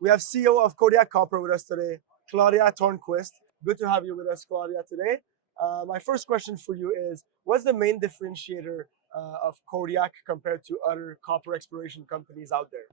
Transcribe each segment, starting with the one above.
We have CEO of Kodiak Copper with us today, Claudia Tornquist. Good to have you with us, Claudia, today. My first question for you is, what's the main differentiator of Kodiak compared to other copper exploration companies out there?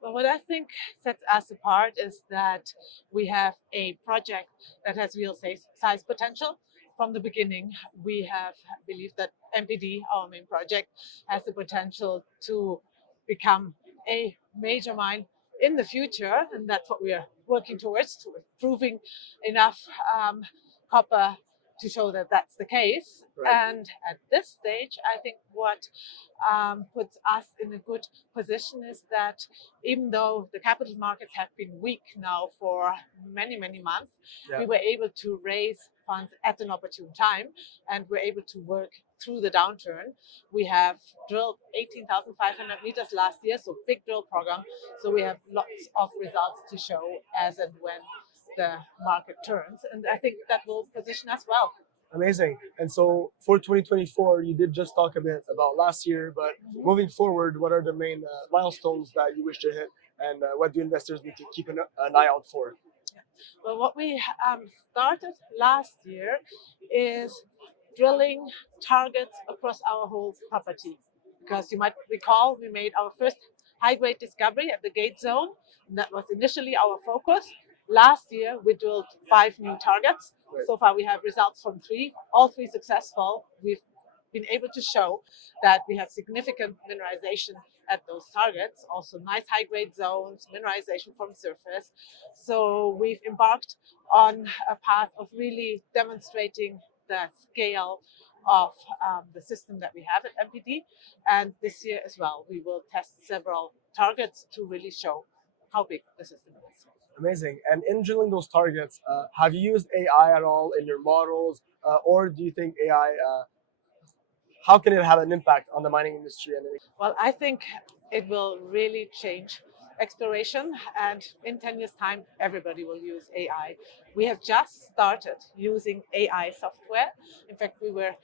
Well, what I think sets us apart is that we have a project that has real size potential. From the beginning, we have believed that MPD, our main project, has the potential to become a major mine in the future, and that's what we are working towards, to proving enough copper to show that that's the case. Right. And at this stage, I think what puts us in a good position is that even though the capital markets have been weak now for many, many months, Yeah. we were able to raise funds at an opportune time and we're able to work through the downturn. We have drilled 18,500 meters last year, so big drill program. So we have lots of results to show as and when the market turns. And I think that will position us well. Amazing. And so for 2024, you did just talk a bit about last year, but moving forward, what are the main milestones that you wish to hit, and what do investors need to keep an eye out for? Well, what we started last year is drilling targets across our whole property. Because you might recall, we made our first high-grade discovery at the gate zone. And that was initially our focus. Last year, we drilled 5 new targets. Right. So far, we have results from 3, all 3 successful. We've been able to show that we have significant mineralization at those targets, also nice high-grade zones, mineralization from surface. So we've embarked on a path of really demonstrating the scale of the system that we have at MPD. And this year as well, we will test several targets to really show how big the system is. Amazing. And in drilling those targets, have you used AI at all in your models, or do you think AI? How can it have an impact on the mining industry? Well, I think it will really change exploration, and in 10 years' time, everybody will use AI. We have just started using AI software. In fact, we were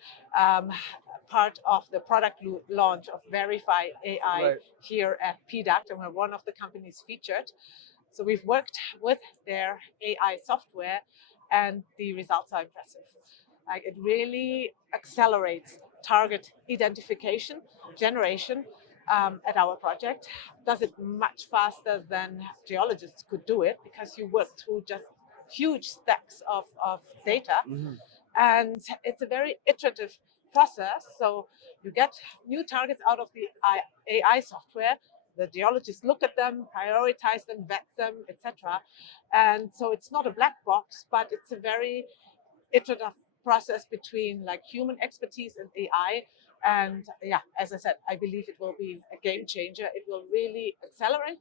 part of the product launch of Verify AI Right. here at PDAC, and we're one of the companies featured. So we've worked with their AI software, and the results are impressive. Like, it really accelerates target identification, generation at our project. Does it much faster than geologists could do it, because you work through just huge stacks of data. Mm-hmm. And it's a very iterative process. So you get new targets out of the AI software. The geologists look at them, prioritize them, vet them, etc. And so it's not a black box, but it's a very iterative process between like human expertise and AI. And yeah, as I said, I believe it will be a game changer. It will really accelerate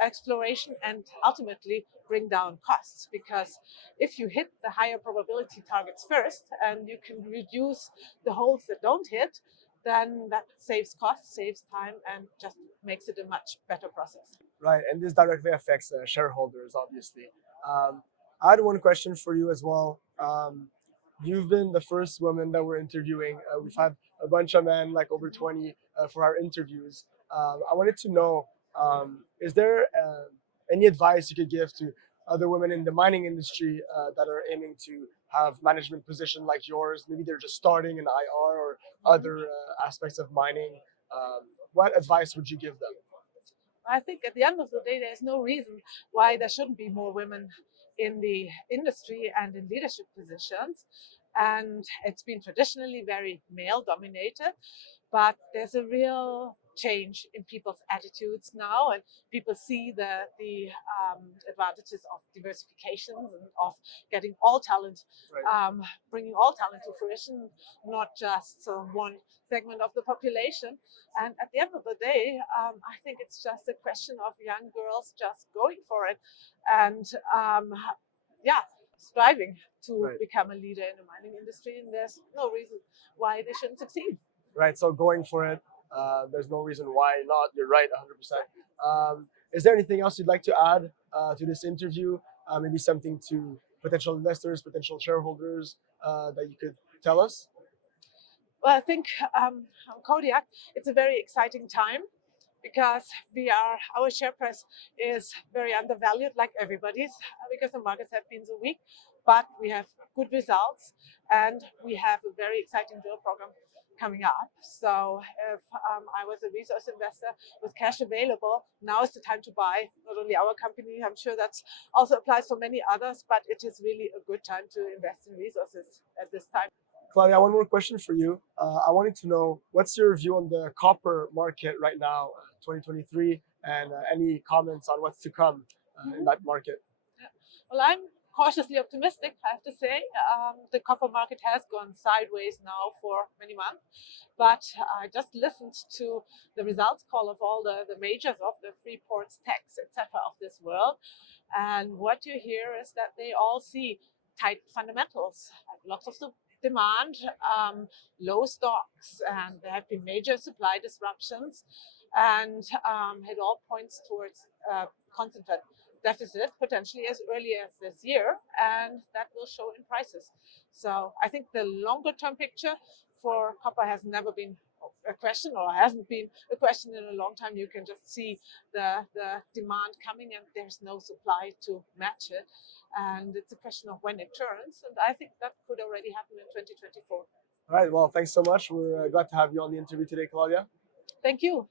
exploration and ultimately bring down costs, because if you hit the higher probability targets first and you can reduce the holes that don't hit, then that saves costs, saves time, and just makes it a much better process. Right, and this directly affects shareholders, obviously. I had one question for you as well. You've been the first woman that we're interviewing. We've had a bunch of men, like over 20, for our interviews. I wanted to know, is there any advice you could give to other women in the mining industry that are aiming to have management position like yours? Maybe they're just starting in IR or other aspects of mining. What advice would you give them? I think at the end of the day, there's no reason why there shouldn't be more women in the industry and in leadership positions. And it's been traditionally very male dominated, but there's a real change in people's attitudes now, and people see the advantages of diversification and of getting all talent, Right. bringing all talent to fruition, not just one segment of the population. And at the end of the day, I think it's just a question of young girls just going for it and yeah, striving to Right. become a leader in the mining industry. And there's no reason why they shouldn't succeed. Right. So going for it. There's no reason why not. You're right, 100%. Is there anything else you'd like to add to this interview? Maybe something to potential investors, potential shareholders that you could tell us? Well, I think Kodiak, it's a very exciting time. because our share price is very undervalued, like everybody's, because the markets have been so weak. But we have good results, and we have a very exciting drill program coming up. So if I was a resource investor with cash available, now is the time to buy. Not only our company, I'm sure that also applies for many others, but it is really a good time to invest in resources at this time. Claudia, one more question for you. I wanted to know what's your view on the copper market right now, 2023, and any comments on what's to come in that market? Well, I'm cautiously optimistic, I have to say. The copper market has gone sideways now for many months, but I just listened to the results call of all the majors of the Freeports, Tex, etc. of this world, and what you hear is that they all see tight fundamentals, lots of demand, low stocks, and there have been major supply disruptions, and it all points towards concentrate deficit potentially as early as this year, and that will show in prices. So I think the longer term picture for copper has never been a question, or hasn't been a question in a long time. You can just see the demand coming, and there's no supply to match it, and it's a question of when it turns, and I think that could already happen in 2024. All right. Well, thanks so much. We're glad to have you on the interview today, Claudia. Thank you.